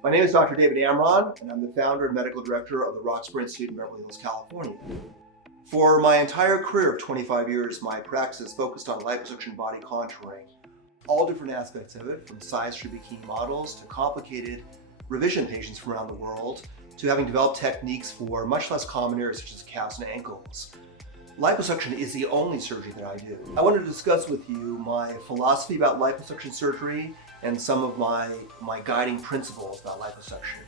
My name is Dr. David Amron, and I'm the founder and medical director of the Roxbury Institute in Beverly Hills, California. For my entire career of 25 years, my practice is focused on liposuction body contouring, all different aspects of it, from size-free bikini models to complicated revision patients from around the world, to having developed techniques for much less common areas such as calves and ankles. Liposuction is the only surgery that I do. I wanted to discuss with you my philosophy about liposuction surgery and some of my guiding principles about liposuction.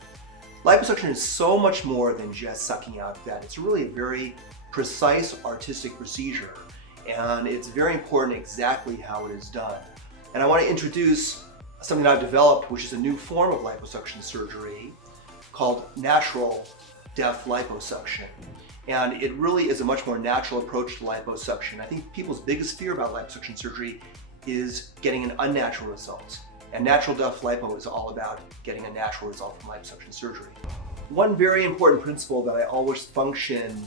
Liposuction is so much more than just sucking out fat. It's really a very precise artistic procedure, and it's very important exactly how it is done. And I want to introduce something that I've developed, which is a new form of liposuction surgery called natural Def Liposuction. And it really is a much more natural approach to liposuction. I think people's biggest fear about liposuction surgery is getting an unnatural result. And natural Def Lipo is all about getting a natural result from liposuction surgery. One very important principle that I always function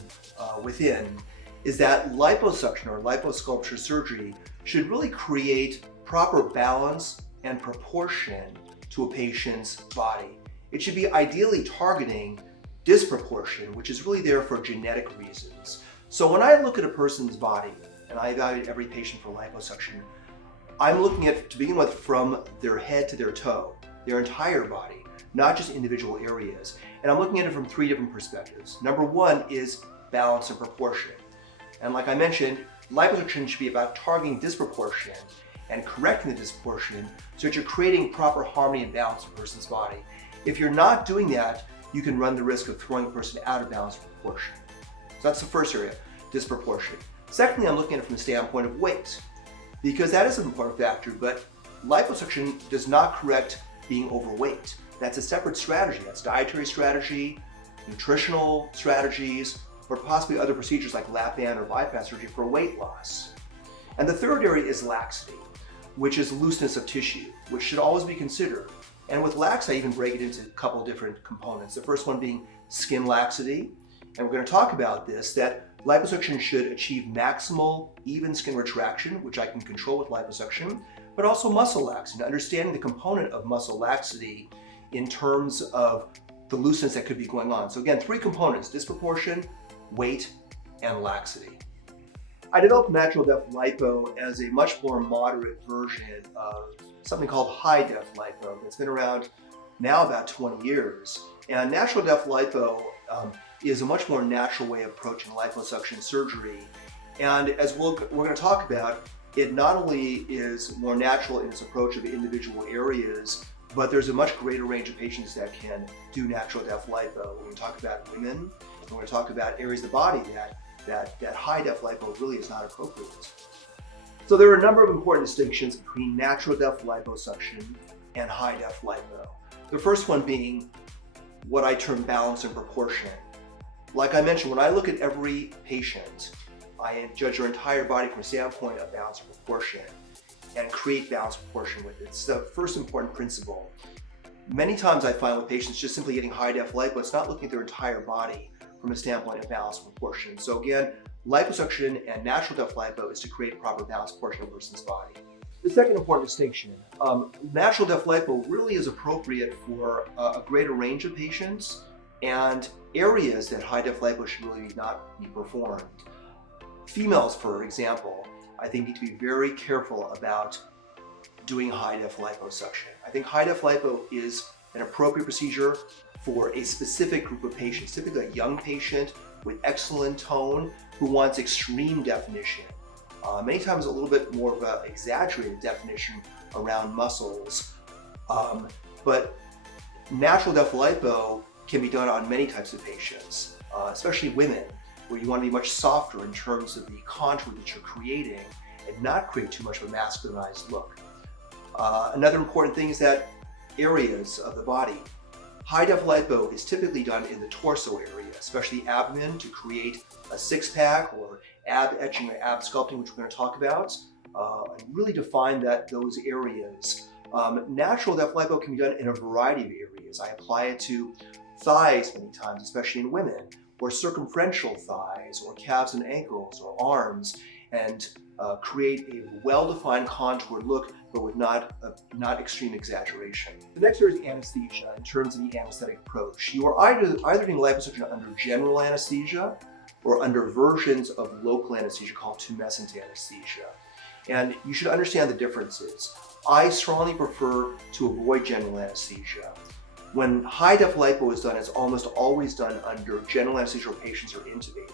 within is that liposuction or liposculpture surgery should really create proper balance and proportion to a patient's body. It should be ideally targeting disproportion, which is really there for genetic reasons. So when I look at a person's body, and I evaluate every patient for liposuction, I'm looking at, to begin with, from their head to their toe, their entire body, not just individual areas. And I'm looking at it from three different perspectives. Number one is balance and proportion. And like I mentioned, liposuction should be about targeting disproportion and correcting the disproportion so that you're creating proper harmony and balance in a person's body. If you're not doing that, you can run the risk of throwing a person out of balance and proportion. So that's the first area, disproportion. Secondly, I'm looking at it from the standpoint of weight, because that is an important factor, but liposuction does not correct being overweight. That's a separate strategy. That's dietary strategy, nutritional strategies, or possibly other procedures like lap band or bypass surgery for weight loss. And the third area is laxity, which is looseness of tissue, which should always be considered. And with lax, I even break it into a couple of different components. The first one being skin laxity. And we're going to talk about this, that liposuction should achieve maximal even skin retraction, which I can control with liposuction, but also muscle laxity, understanding the component of muscle laxity in terms of the looseness that could be going on. So again, three components: disproportion, weight, and laxity. I developed natural Def Lipo as a much more moderate version of something called high Def Lipo that's been around now about 20 years. And natural Def Lipo is a much more natural way of approaching liposuction surgery. And as we're going to talk about, it not only is more natural in its approach of individual areas, but there's a much greater range of patients that can do natural Def Lipo. We're going to talk about women, and we're going to talk about areas of the body that high Def Lipo really is not appropriate. So there are a number of important distinctions between natural Def Liposuction and high Def Lipo. The first one being what I term balance and proportion. Like I mentioned, when I look at every patient, I judge their entire body from a standpoint of balance and proportion and create balance and proportion with it. It's the first important principle. Many times I find with patients just simply getting high Def Lipo, it's not looking at their entire body from a standpoint of balance and proportion. So again, liposuction and natural Def Lipo is to create a proper balance and proportion of a person's body. The second important distinction, natural Def Lipo really is appropriate for a greater range of patients and areas that high Def Lipo should really not be performed. Females, for example, I think need to be very careful about doing high Def Liposuction. I think high Def Lipo is an appropriate procedure for a specific group of patients, typically a young patient with excellent tone who wants extreme definition. Many times a little bit more of an exaggerated definition around muscles. But natural Def Lipo can be done on many types of patients, especially women, where you want to be much softer in terms of the contour that you're creating and not create too much of a masculinized look. Another important thing is that areas of the body. High Def Lipo is typically done in the torso area, especially abdomen, to create a six-pack or ab etching or ab sculpting, which we're going to talk about, and really define those areas. Natural Def Lipo can be done in a variety of areas. I apply it to thighs many times, especially in women, or circumferential thighs, or calves and ankles, or arms. And create a well-defined contoured look, but with not extreme exaggeration. The next area is anesthesia in terms of the anesthetic approach. You are either doing liposuction under general anesthesia or under versions of local anesthesia called tumescent anesthesia. And you should understand the differences. I strongly prefer to avoid general anesthesia. When high def lipo is done, it's almost always done under general anesthesia where patients are intubated.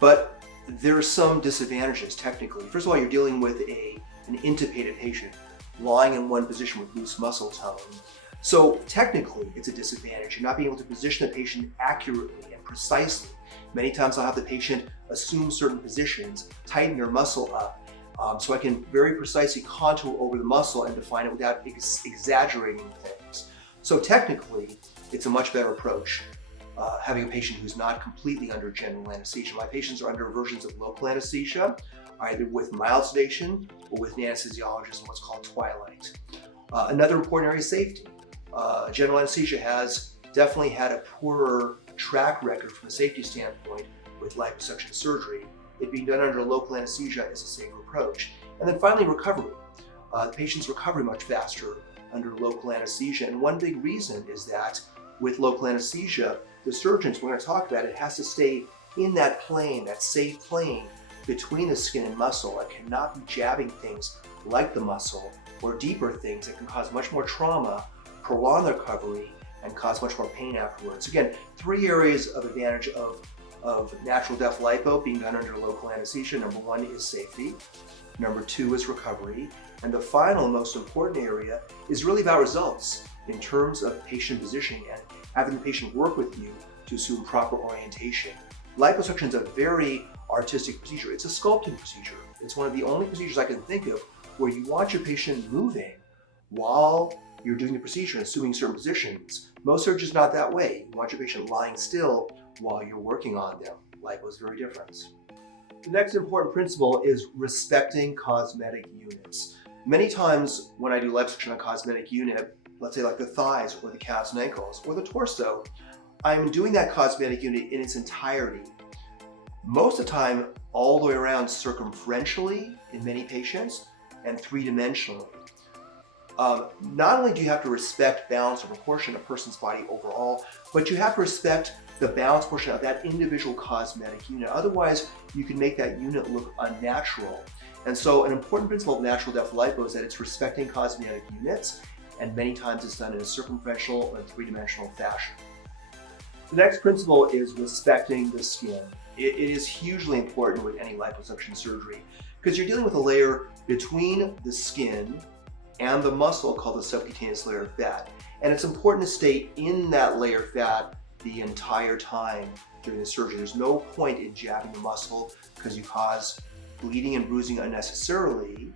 But there are some disadvantages technically. First of all, you're dealing with an intubated patient lying in one position with loose muscle tone. So technically, it's a disadvantage. You're not being able to position the patient accurately and precisely. Many times I'll have the patient assume certain positions, tighten their muscle up, so I can very precisely contour over the muscle and define it without exaggerating things. So technically, it's a much better approach, having a patient who's not completely under general anesthesia. My patients are under versions of local anesthesia, either with mild sedation or with an anesthesiologist in what's called twilight. Another important area is safety. General anesthesia has definitely had a poorer track record from a safety standpoint with liposuction surgery. It being done under local anesthesia is a safer approach. And then finally, recovery. The patients recover much faster under local anesthesia. And one big reason is that with local anesthesia, the surgeons, we're going to talk about it, has to stay in that plane, that safe plane between the skin and muscle. It cannot be jabbing things like the muscle or deeper things that can cause much more trauma, prolong the recovery, and cause much more pain afterwards. Again, 3 areas of advantage of natural def lipo being done under local anesthesia. Number 1 is safety. Number 2 is recovery. And the final, most important area is really about results in terms of patient positioning and having the patient work with you to assume proper orientation. Liposuction is a very artistic procedure. It's a sculpting procedure. It's one of the only procedures I can think of where you want your patient moving while you're doing the procedure and assuming certain positions. Most surgeries are not that way. You want your patient lying still while you're working on them. Lipo is very different. The next important principle is respecting cosmetic units. Many times when I do liposuction on a cosmetic unit, let's say like the thighs or the calves and ankles or the torso, I'm doing that cosmetic unit in its entirety. Most of the time, all the way around circumferentially in many patients and 3-dimensionally. Not only do you have to respect balance or proportion of a person's body overall, but you have to respect the balance portion of that individual cosmetic unit. Otherwise, you can make that unit look unnatural. And so an important principle of natural def lipo is that it's respecting cosmetic units, and many times it's done in a circumferential or 3-dimensional fashion. The next principle is respecting the skin. It is hugely important with any liposuction surgery because you're dealing with a layer between the skin and the muscle called the subcutaneous layer of fat. And it's important to stay in that layer of fat the entire time during the surgery. There's no point in jabbing the muscle because you cause bleeding and bruising unnecessarily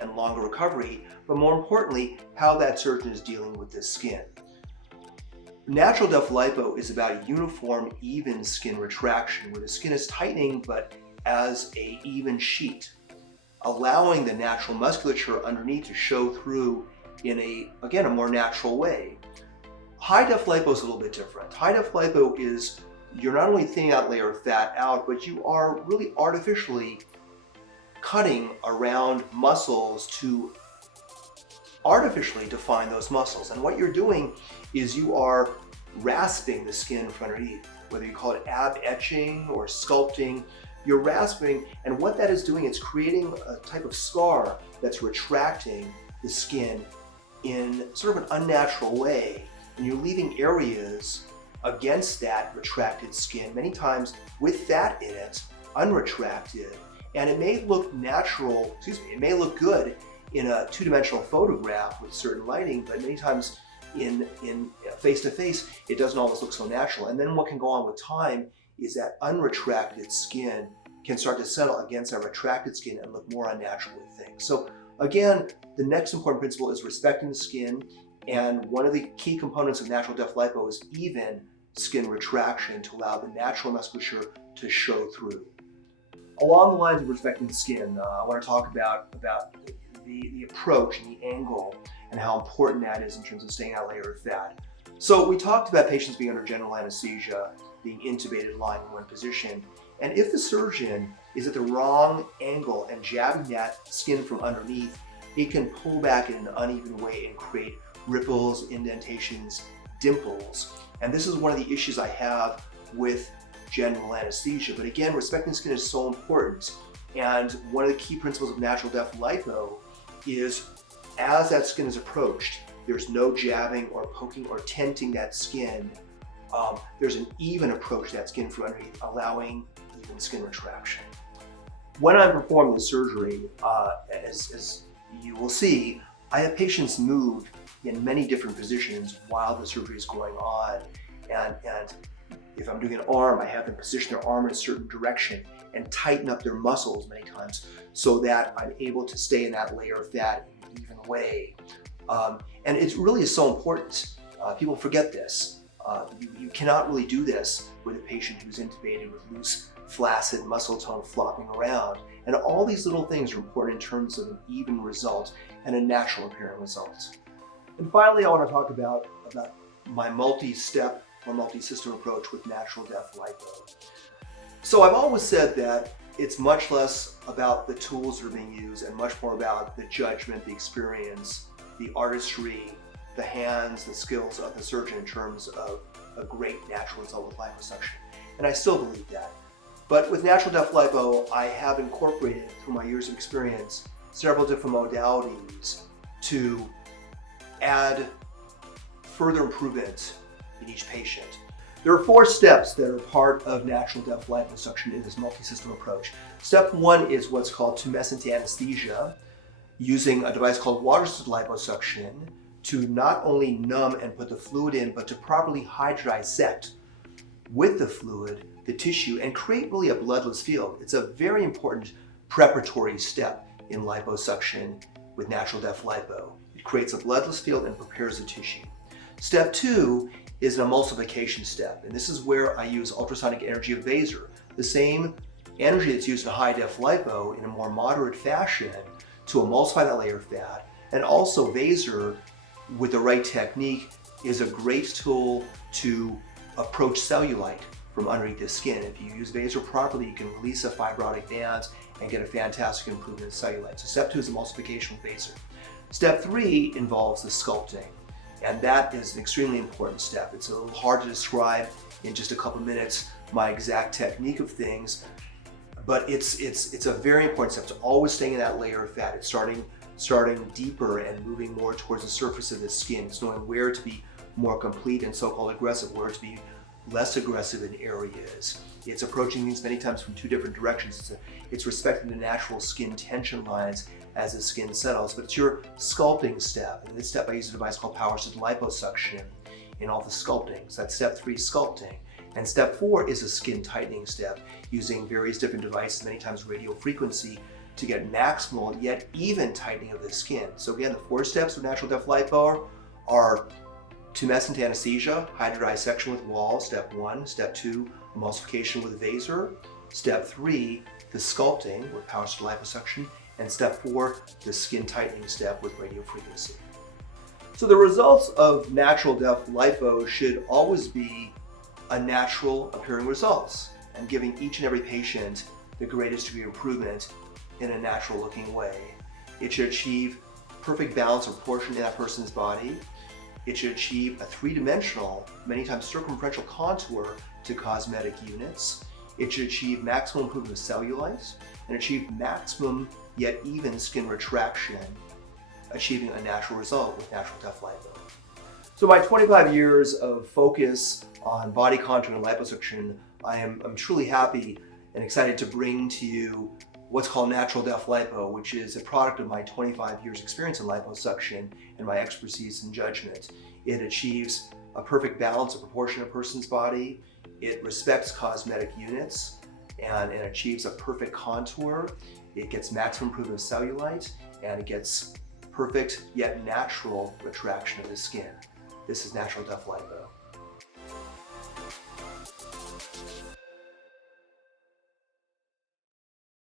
and longer recovery, but more importantly, how that surgeon is dealing with the skin. Natural def lipo is about uniform, even skin retraction, where the skin is tightening but as an even sheet, allowing the natural musculature underneath to show through in a more natural way. High def lipo is a little bit different. High def lipo is, you're not only thinning that layer of fat out, but you are really artificially cutting around muscles to artificially define those muscles. And what you're doing is you are rasping the skin from underneath, whether you call it ab etching or sculpting. You're rasping, and what that is doing, it's creating a type of scar that's retracting the skin in sort of an unnatural way. And you're leaving areas against that retracted skin, many times with fat in it, unretracted. And it may look natural, it may look good in a 2-dimensional photograph with certain lighting, but many times in face-to-face, it doesn't always look so natural. And then what can go on with time is that unretracted skin can start to settle against our retracted skin and look more unnatural with things. So again, the next important principle is respecting the skin, and one of the key components of natural def lipo is even skin retraction to allow the natural musculature to show through. Along the lines of respecting the skin, I want to talk about the approach and the angle and how important that is in terms of staying that layer of fat. So we talked about patients being under general anesthesia, being intubated, lying in one position, And if the surgeon is at the wrong angle and jabbing that skin from underneath, it can pull back in an uneven way and create ripples, indentations, dimples. And this is one of the issues I have with general anesthesia. But again, respecting skin is so important. And one of the key principles of natural Def Lipo is as that skin is approached, there's no jabbing or poking or tenting that skin. There's an even approach to that skin from underneath, allowing even skin retraction. When I'm performing the surgery, as you will see, I have patients move in many different positions while the surgery is going on. And if I'm doing an arm, I have them position their arm in a certain direction and tighten up their muscles many times so that I'm able to stay in that layer of fat in an even way. And it really is so important. People forget this. You cannot really do this with a patient who's intubated with loose, flaccid muscle tone flopping around. And all these little things are important in terms of an even result and a natural appearing result. And finally, I want to talk about my multi-step or multi-system approach with natural Def Lipo. So I've always said that it's much less about the tools that are being used and much more about the judgment, the experience, the artistry, the hands, the skills of the surgeon in terms of a great natural result with liposuction. And I still believe that. But with natural Def Lipo, I have incorporated, through my years of experience, several different modalities to add further improvement in each patient. There are 4 steps that are part of natural Def liposuction in this multi-system approach. Step 1 is what's called tumescent anesthesia, using a device called water-assisted liposuction to not only numb and put the fluid in, but to properly hydrodissect with the fluid, the tissue, and create really a bloodless field. It's a very important preparatory step in liposuction with natural Def Lipo. It creates a bloodless field and prepares the tissue. Step 2 is an emulsification step, and this is where I use ultrasonic energy of Vaser, the same energy that's used in high Def Lipo in a more moderate fashion to emulsify that layer of fat. And also Vaser, with the right technique, is a great tool to approach cellulite from underneath the skin. If you use Vaser properly, you can release the fibrotic bands and get a fantastic improvement in cellulite. So step 2 is emulsification with Vaser. Step 3 involves the sculpting, and that is an extremely important step. It's a little hard to describe in just a couple minutes my exact technique of things, but it's a very important step. It's always staying in that layer of fat. It's starting deeper and moving more towards the surface of the skin. It's knowing where to be more complete and so-called aggressive, where to be less aggressive in areas. It's approaching things many times from 2 different directions. It's respecting the natural skin tension lines as the skin settles, but it's your sculpting step. In this step, I use a device called power-assisted liposuction in all the sculpting. So that's step 3, sculpting. And step 4 is a skin tightening step, using various different devices, many times radio frequency, to get maximal yet even tightening of the skin. So again, the 4 steps of natural Def Lipo are tumescent anesthesia, hydrodissection with wall, step 1. Step 2, emulsification with Vaser. Step 3, the sculpting with power-assisted liposuction. And step 4, the skin tightening step with radio frequency. So the results of natural Def Lipo should always be a natural appearing results and giving each and every patient the greatest degree of improvement in a natural looking way. It should achieve perfect balance or proportion in that person's body. It should achieve a 3-dimensional, many times circumferential contour to cosmetic units. It should achieve maximum improvement of cellulite and achieve maximum yet even skin retraction, achieving a natural result with natural Def Lipo. So my 25 years of focus on body contouring and liposuction, I'm truly happy and excited to bring to you what's called natural Def Lipo, which is a product of my 25 years experience in liposuction and my expertise and judgment. It achieves a perfect balance of proportion of a person's body. It respects cosmetic units and it achieves a perfect contour. It gets maximum improvement of cellulite and it gets perfect yet natural retraction of the skin. This is natural Def Lipo.